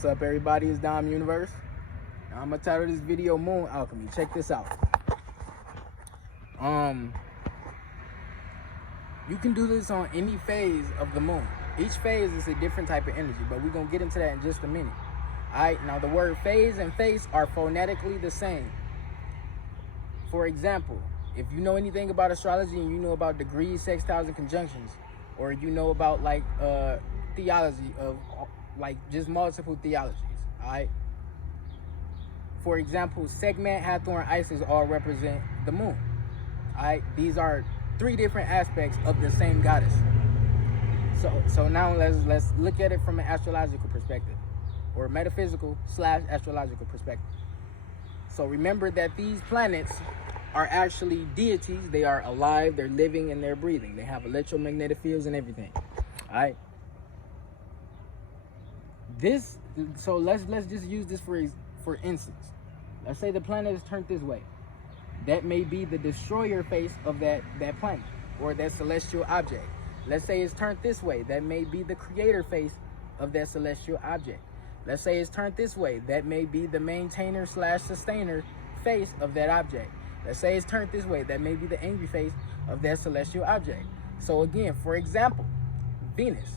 What's up, everybody? It's Dom Universe. Now, I'm gonna title this video Moon Alchemy. Check this out. You can do this on any phase of the moon. Each phase is a different type of energy, but we're gonna get into that in just a minute. Alright, now the word phase and face are phonetically the same. For example, if you know anything about astrology and you know about degrees, sextiles, and conjunctions, or you know about like theology of like just multiple theologies, all right? For example, Segment, Hathor, and Isis all represent the moon, all right? These are three different aspects of the same goddess. So now let's look at it from an astrological perspective, or metaphysical / astrological perspective. So remember that these planets are actually deities. They are alive, they're living, and they're breathing. They have electromagnetic fields and everything. All right. So let's just use this for instance. Let's say the planet is turned this way. That may be the destroyer face of that planet or that celestial object. Let's say it's turned this way. That may be the creator face of that celestial object. Let's say it's turned this way. That may be the maintainer / sustainer face of that object. Let's say it's turned this way. That may be the angry face of that celestial object. So again, for example, Venus,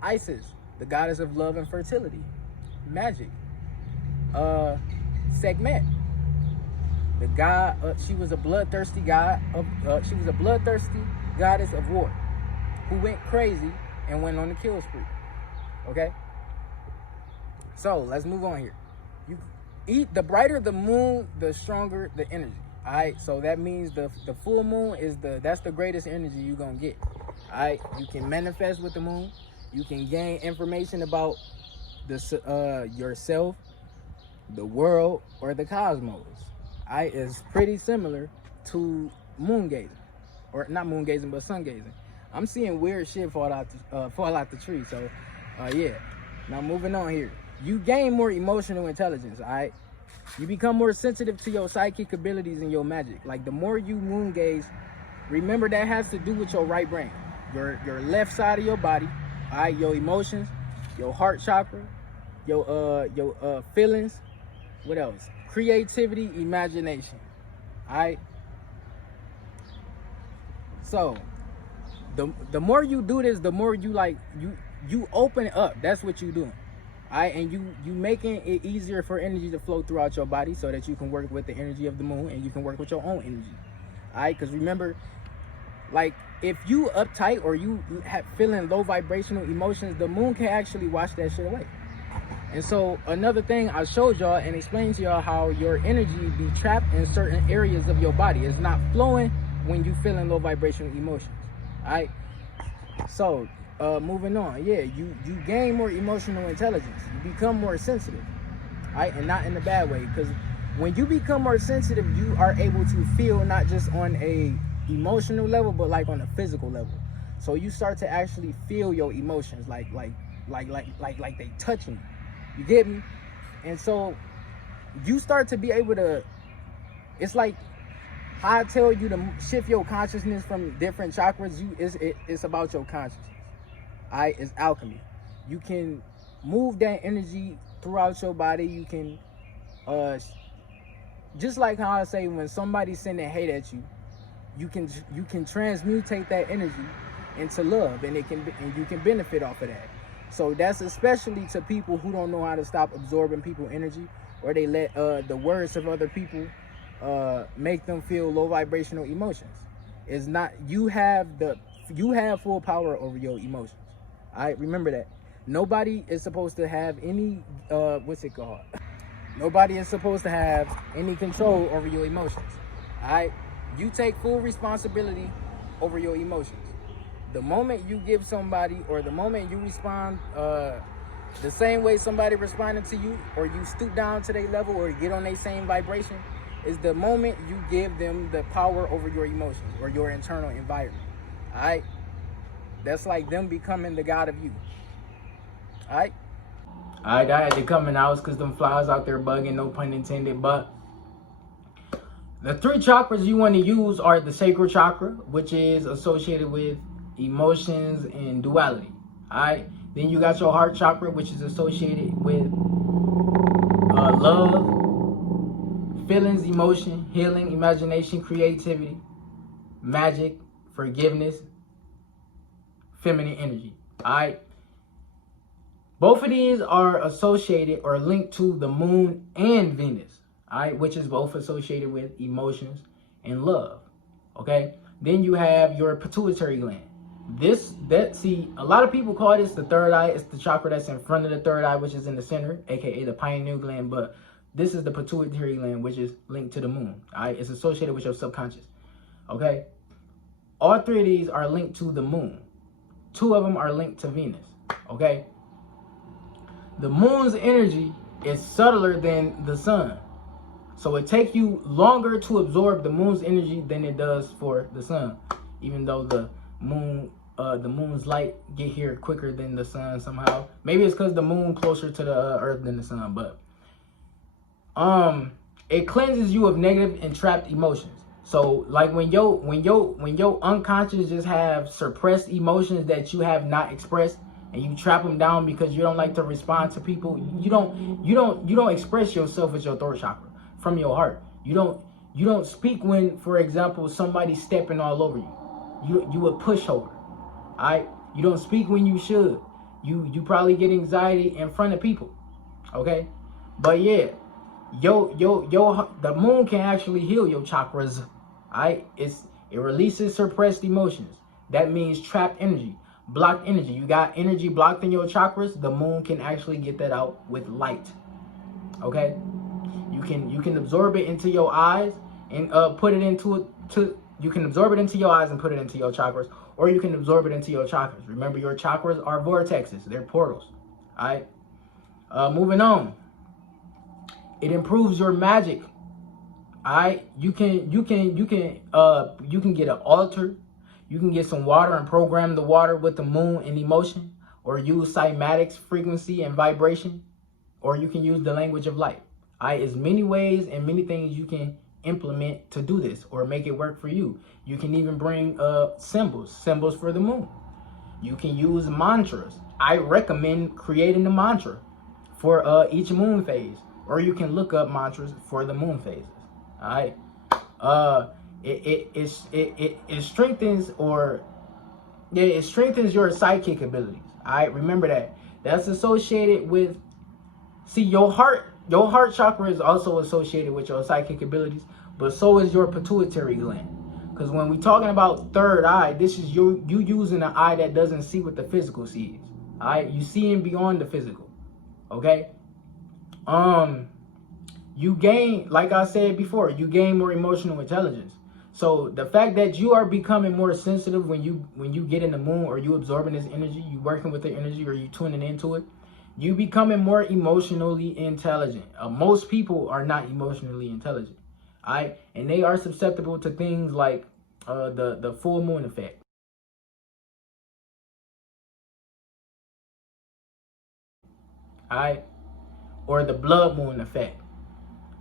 Isis, the goddess of love and fertility, magic. Segment, the god. She was a bloodthirsty goddess of war, who went crazy and went on the kill spree. Okay. So let's move on here. The brighter the moon, the stronger the energy. All right. So that means the full moon is that's the greatest energy you're gonna get. All right. You can manifest with the moon. You can gain information about yourself, the world, or the cosmos. All right. It's pretty similar to moon gazing, or not moon gazing, but sun gazing. I'm seeing weird shit fall out the tree. So, yeah. Now moving on here. You gain more emotional intelligence, all right? You become more sensitive to your psychic abilities and your magic. Like the more you moon gaze, remember that has to do with your right brain, your left side of your body, all right? Your emotions, your heart chakra, your feelings. What else? Creativity, imagination, all right? So the more you do this, the more you you open up. That's what you doing. All right, and you making it easier for energy to flow throughout your body so that you can work with the energy of the moon and you can work with your own energy. All right, because remember, like if you uptight or you feeling low vibrational emotions, the moon can actually wash that shit away. And so another thing I showed y'all and explained to y'all how your energy be trapped in certain areas of your body. It's not flowing when you feeling low vibrational emotions. All right, so moving on, yeah, you gain more emotional intelligence. You become more sensitive, right? And not in a bad way, because when you become more sensitive, you are able to feel not just on a emotional level, but like on a physical level. So you start to actually feel your emotions, like they touching you. You get me? And so you start to be able to. It's like how I tell you to shift your consciousness from different chakras. It's about your consciousness. Alright, it's alchemy. You can move that energy throughout your body. You can, just like how I say, when somebody's sending hate at you, you can transmutate that energy into love, and you can benefit off of that. So that's especially to people who don't know how to stop absorbing people's energy, or they let the words of other people make them feel low vibrational emotions. It's not you have full power over your emotions. All right, remember that. Nobody is supposed to have any, Nobody is supposed to have any control over your emotions. All right, you take full responsibility over your emotions. The moment you give somebody, or the moment you respond the same way somebody responded to you, or you stoop down to their level or get on their same vibration, is the moment you give them the power over your emotions or your internal environment. All right. That's like them becoming the god of you. Alright? Alright, I had to come in the house because them flies out there bugging, no pun intended. But the three chakras you want to use are the sacral chakra, which is associated with emotions and duality. Alright? Then you got your heart chakra, which is associated with love, feelings, emotion, healing, imagination, creativity, magic, forgiveness, feminine energy. All right. Both of these are associated or linked to the moon and Venus, all right, which is both associated with emotions and love. Okay. Then you have your pituitary gland. See, a lot of people call this the third eye. It's the chakra that's in front of the third eye, which is in the center, aka the pineal gland. But this is the pituitary gland, which is linked to the moon. All right, it's associated with your subconscious. Okay, all three of these are linked to the moon. Two of them are linked to Venus. Okay, the moon's energy is subtler than the sun, so it takes you longer to absorb the moon's energy than it does for the sun, even though the moon's light get here quicker than the sun somehow. Maybe it's because the moon closer to the earth than the sun, but it cleanses you of negative and trapped emotions. So like when your unconscious just have suppressed emotions that you have not expressed, and you trap them down because you don't like to respond to people. You don't express yourself with your throat chakra from your heart. You don't speak when, for example, somebody's stepping all over you. You a pushover. All right. You don't speak when you should. You probably get anxiety in front of people. Okay. But yeah, the moon can actually heal your chakras. All right. It releases suppressed emotions. That means trapped energy, blocked energy. You got energy blocked in your chakras. The moon can actually get that out with light. Okay. You can absorb it into your eyes and put it into you can absorb it into your eyes and put it into your chakras, or you can absorb it into your chakras. Remember, your chakras are vortexes. They're portals. All right. Moving on. It improves your magic. All right. You can get an altar. You can get some water and program the water with the moon and emotion, or use cymatics, frequency and vibration, or you can use the language of light. All right. There's many ways and many things you can implement to do this or make it work for you. You can even bring symbols for the moon. You can use mantras. I recommend creating a mantra for each moon phase, or you can look up mantras for the moon phases. All right. It strengthens it strengthens your psychic abilities. All right, remember that. That's associated with, see, your heart chakra is also associated with your psychic abilities, but so is your pituitary gland. Because when we're talking about third eye, this is you using an eye that doesn't see what the physical sees. All right, you seeing beyond the physical. Okay. You gain, like I said before, you gain more emotional intelligence. So the fact that you are becoming more sensitive when you get in the moon, or you absorbing this energy, you working with the energy, or you tuning into it, you becoming more emotionally intelligent. Most people are not emotionally intelligent, all right? And they are susceptible to things like the full moon effect. All right? Or the blood moon effect.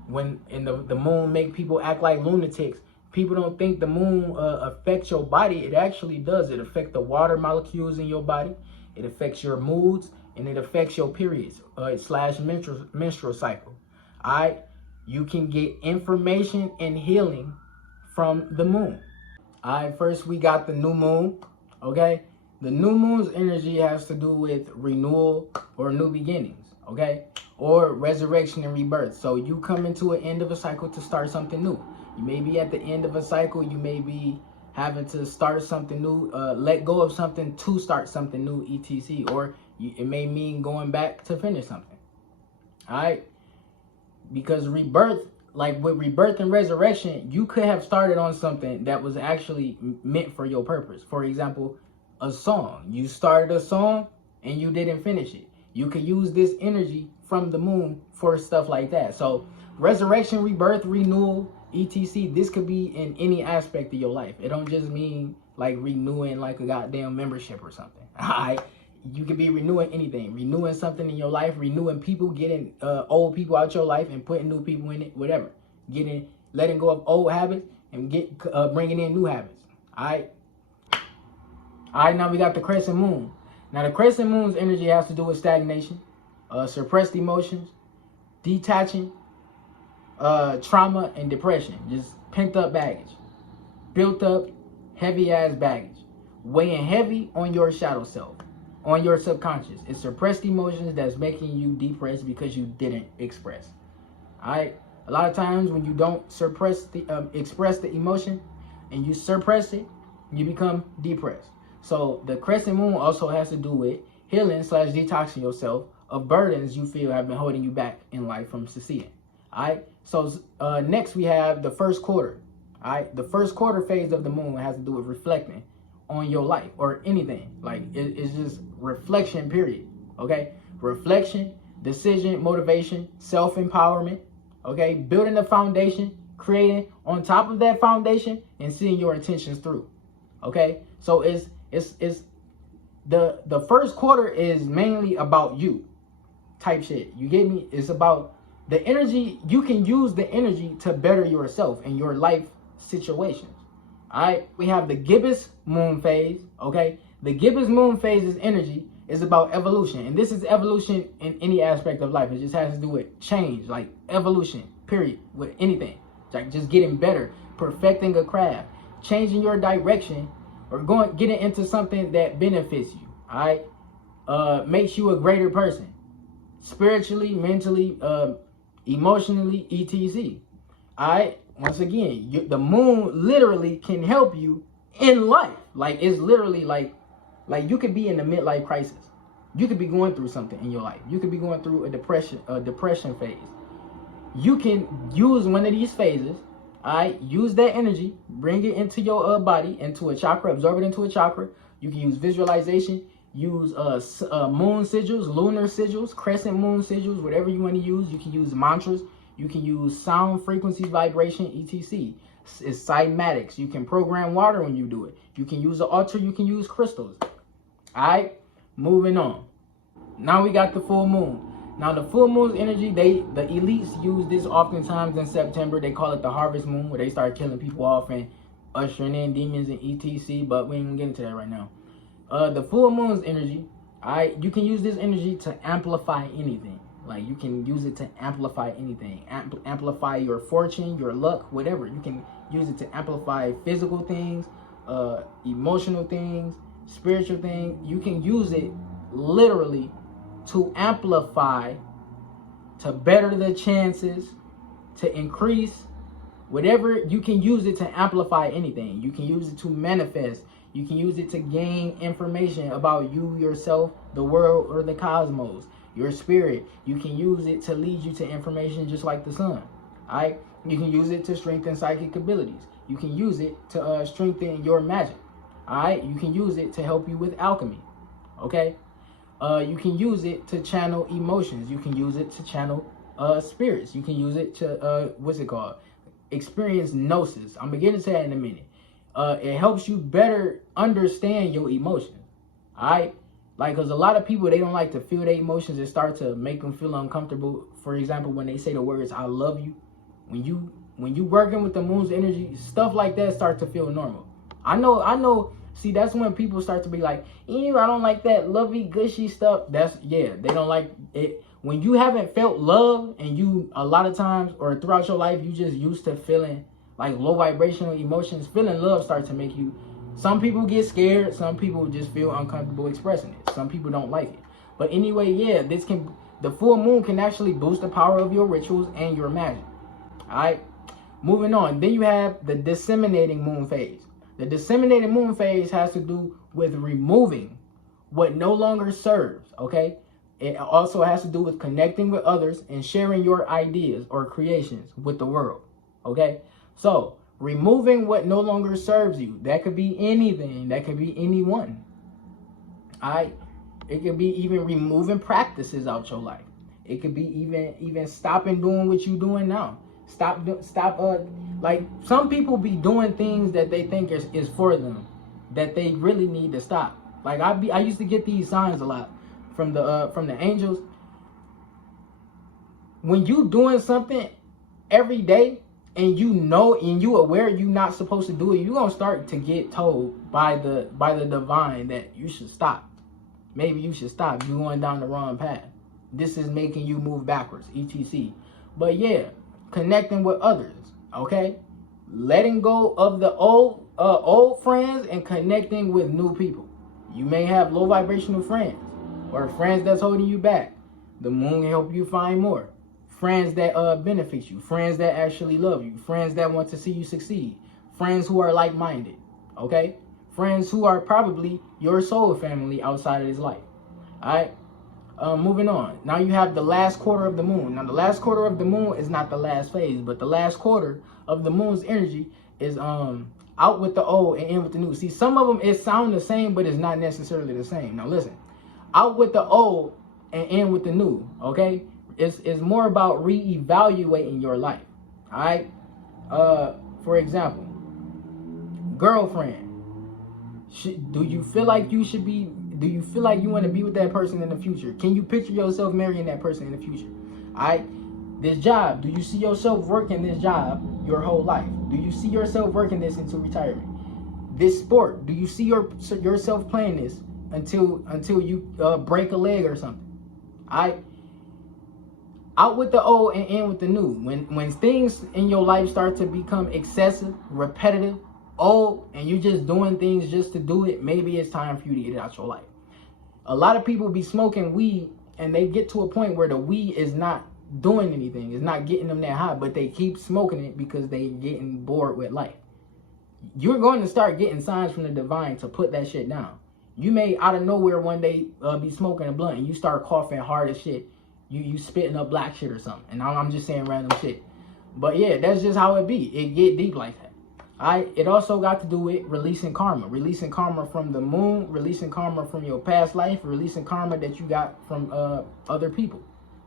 When the moon make people act like lunatics. People don't think the moon affects your body. It actually does. It affects the water molecules in your body. It affects your moods, and it affects your periods / menstrual cycle. All right. You can get information and healing from the moon. All right. First, we got the new moon. Okay. The new moon's energy has to do with renewal or new beginnings. Okay. Or resurrection and rebirth. So you come into an end of a cycle to start something new. You may be at the end of a cycle. You may be having to start something new, let go of something to start something new, etc. Or it may mean going back to finish something. All right. Because rebirth, like with rebirth and resurrection, you could have started on something that was actually meant for your purpose. For example, a song. You started a song and you didn't finish it. You could use this energy from the moon for stuff like that. So resurrection, rebirth, renewal, etc. This could be in any aspect of your life. It don't just mean like renewing like a goddamn membership or something. All right. You could be renewing anything, renewing something in your life, renewing people, getting old people out your life and putting new people in it, whatever. Letting go of old habits and bringing in new habits. All right. All right. Now we got the crescent moon. Now, the crescent moon's energy has to do with stagnation, suppressed emotions, detaching, trauma, and depression. Just pent up baggage, built up heavy ass baggage, weighing heavy on your shadow self, on your subconscious. It's suppressed emotions that's making you depressed because you didn't express. All right. A lot of times when you don't express the emotion and you suppress it, you become depressed. So the crescent moon also has to do with healing / detoxing yourself of burdens you feel have been holding you back in life from succeeding. All right. So next we have the first quarter. All right. The first quarter phase of the moon has to do with reflecting on your life or anything. Like it's just reflection, period. Okay. Reflection, decision, motivation, self-empowerment. Okay. Building a foundation, creating on top of that foundation, and seeing your intentions through. Okay. So it's the first quarter is mainly about you type shit. You get me? It's about the energy. You can use the energy to better yourself and your life situations. All right. We have the gibbous moon phase. Okay. The gibbous moon phase's energy is about evolution. And this is evolution in any aspect of life. It just has to do with change, like evolution, period, with anything. Like just getting better, perfecting a craft, changing your direction, or getting into something that benefits you. All right. Makes you a greater person. Spiritually, mentally, emotionally, etc. All right. Once again, the moon literally can help you in life. Like it's literally like you could be in a midlife crisis. You could be going through something in your life. You could be going through a depression phase. You can use one of these phases. All right. Use that energy, bring it into your body, into a chakra, absorb it into a chakra. You can use visualization. Use moon sigils, lunar sigils, crescent moon sigils, whatever you want to use. You can use mantras. You can use sound, frequencies, vibration, etc. It's cymatics. You can program water when you do it. You can use the altar. You can use crystals. All right, moving on. Now we got the full moon. Now the full moon's energy, the elites use this oftentimes in September. They call it the harvest moon, where they start killing people off and ushering in demons and etc. But we ain't gonna get into that right now. The full moon's energy, you can use this energy to amplify anything. Like you can use it to amplify anything. Amplify your fortune, your luck, whatever. You can use it to amplify physical things, emotional things, spiritual things. You can use it literally to amplify, to better the chances, to increase, whatever. You can use it to amplify anything. You can use it to manifest. You can use it to gain information about you, yourself, the world, or the cosmos, your spirit. You can use it to lead you to information just like the sun. All right. You can use it to strengthen psychic abilities. You can use it to strengthen your magic. All right. You can use it to help you with alchemy. Okay. You can use it to channel emotions. You can use it to channel spirits. You can use it to experience gnosis. I'm gonna get into that in a minute. It helps you better understand your emotions. All right. Like, because a lot of people, they don't like to feel their emotions. It starts to make them feel uncomfortable. For example, when they say the words, I love you. When you working with the moon's energy, stuff like that start to feel normal. I know. See, that's when people start to be like, ew, I don't like that lovey gushy stuff. They don't like it. When you haven't felt love, and you, a lot of times or throughout your life, you just used to feeling like low vibrational emotions, feeling love starts to make you, some people get scared, some people just feel uncomfortable expressing it. Some people don't like it. But anyway, yeah, the full moon can actually boost the power of your rituals and your magic. All right, moving on. Then you have the disseminating moon phase. The disseminating moon phase has to do with removing what no longer serves, okay? It also has to do with connecting with others and sharing your ideas or creations with the world, okay? So, removing what no longer serves you. That could be anything. That could be anyone. All right? It could be even removing practices out your life. It could be even stopping doing what you're doing now. Stop. Like, some people be doing things that they think is for them, that they really need to stop. Like, I used to get these signs a lot from the angels. When you doing something every day, and you know, and you aware you're not supposed to do it, you're gonna start to get told by the divine that you should stop. maybe you should stop. You're going down the wrong path. This is making you move backwards, etc. But yeah, connecting with others, okay? Letting go of the old friends and connecting with new people. You may have low vibrational friends or friends that's holding you back. The moon can help you find more. Friends that benefit you, friends that actually love you, friends that want to see you succeed, friends who are like-minded, okay? Friends who are probably your soul family outside of this life, all right? Moving on. Now you have the last quarter of the moon. Now the last quarter of the moon is not the last phase, but the last quarter of the moon's energy is out with the old and in with the new. See, some of them it sound the same, but it's not necessarily the same. Now listen, out with the old and in with the new. Okay, it's more about reevaluating your life. All right. For example, girlfriend. Do you feel like you should be? Do you feel like you want to be with that person in the future? Can you picture yourself marrying that person in the future? All right. This job. Do you see yourself working this job your whole life? Do you see yourself working this into retirement? This sport. Do you see yourself playing this until you break a leg or something? All right. Out with the old and in with the new. When things in your life start to become excessive, repetitive, old, and you just doing things just to do it, maybe it's time for you to get it out your life. A lot of people be smoking weed and they get to a point where the weed is not doing anything. It's not getting them that high, but they keep smoking it because they getting bored with life. You're going to start getting signs from the divine to put that shit down. You may out of nowhere one day be smoking a blunt and you start coughing hard as shit. You spitting up black shit or something. And I'm just saying random shit. But yeah, that's just how it be. It get deep like that. It also got to do with releasing karma from the moon, releasing karma from your past life, releasing karma that you got from other people.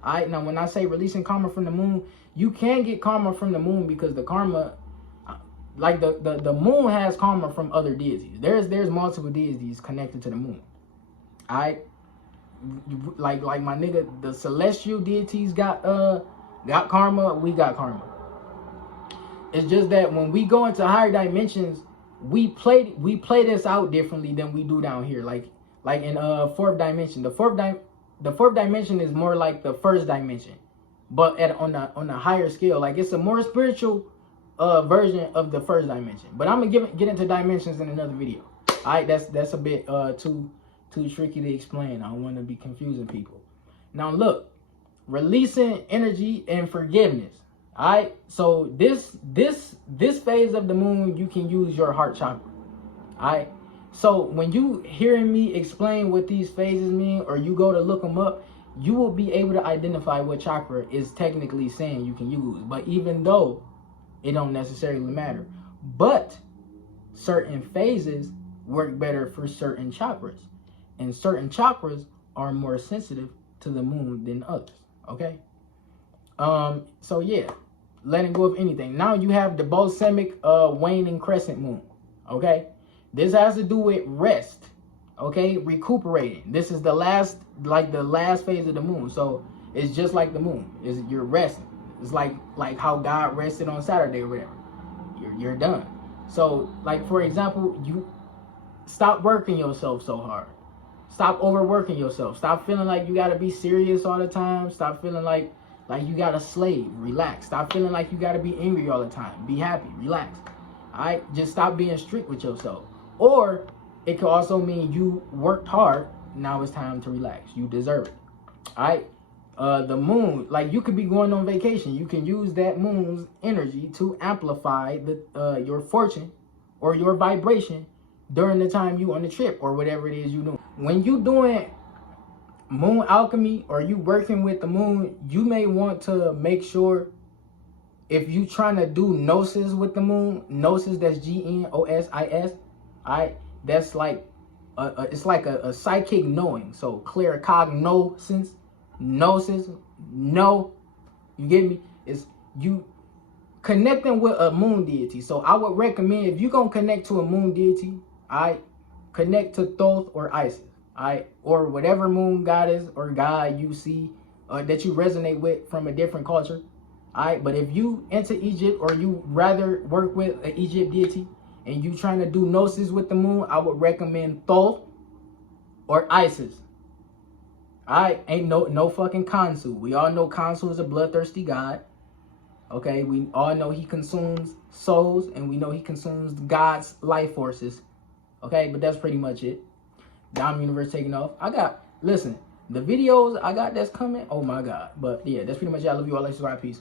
Now when I say releasing karma from the moon, you can get karma from the moon because the karma, like the moon has karma from other deities. There's multiple deities connected to the moon. Like my nigga, the celestial deities got karma, we got karma. It's just that when we go into higher dimensions, we play this out differently than we do down here. Like in fourth dimension, the fourth dimension is more like the first dimension, but on a higher scale. Like it's a more spiritual version of the first dimension. But I'm gonna get into dimensions in another video. All right, that's a bit too tricky to explain. I don't want to be confusing people. Now look, releasing energy and forgiveness. All right, so this phase of the moon, you can use your heart chakra. All right, so when you hearing me explain what these phases mean, or you go to look them up, you will be able to identify what chakra is technically saying you can use. But even though it don't necessarily matter, but certain phases work better for certain chakras, and certain chakras are more sensitive to the moon than others. Okay, so yeah, letting go of anything. Now you have the balsamic waning crescent moon. Okay, this has to do with rest. Okay, recuperating. This is the last phase of the moon. So it's just like the moon. You're resting. It's like how God rested on Saturday or whatever. You're done. So like for example, you stop working yourself so hard. Stop overworking yourself. Stop feeling like you gotta be serious all the time. Stop feeling like you gotta slave. Relax. Stop feeling like you gotta be angry all the time. Be happy. Relax. Alright? Just stop being strict with yourself. Or it could also mean you worked hard. Now it's time to relax. You deserve it. Alright? The moon, like you could be going on vacation. You can use that moon's energy to amplify your fortune or your vibration during the time you on the trip or whatever it is you do. When you doing moon alchemy or you working with the moon, you may want to make sure if you trying to do gnosis with the moon, gnosis, that's Gnosis, alright, that's like it's like a psychic knowing. So claircognoscence, gnosis, you get me? It's you connecting with a moon deity. So I would recommend, if you're gonna connect to a moon deity, connect to Thoth or Isis, or whatever moon goddess or god you see that you resonate with from a different culture. But if you into Egypt or you rather work with an Egypt deity and you trying to do gnosis with the moon, I would recommend Thoth or Isis. I ain't no fucking Kansu. We all know Kansu is a bloodthirsty god. Okay, we all know he consumes souls, and we know he consumes God's life forces. Okay, but that's pretty much it. Dom Universe taking off. Listen, the videos I got that's coming, oh my God. But yeah, that's pretty much it. I love you all. Like, subscribe, peace.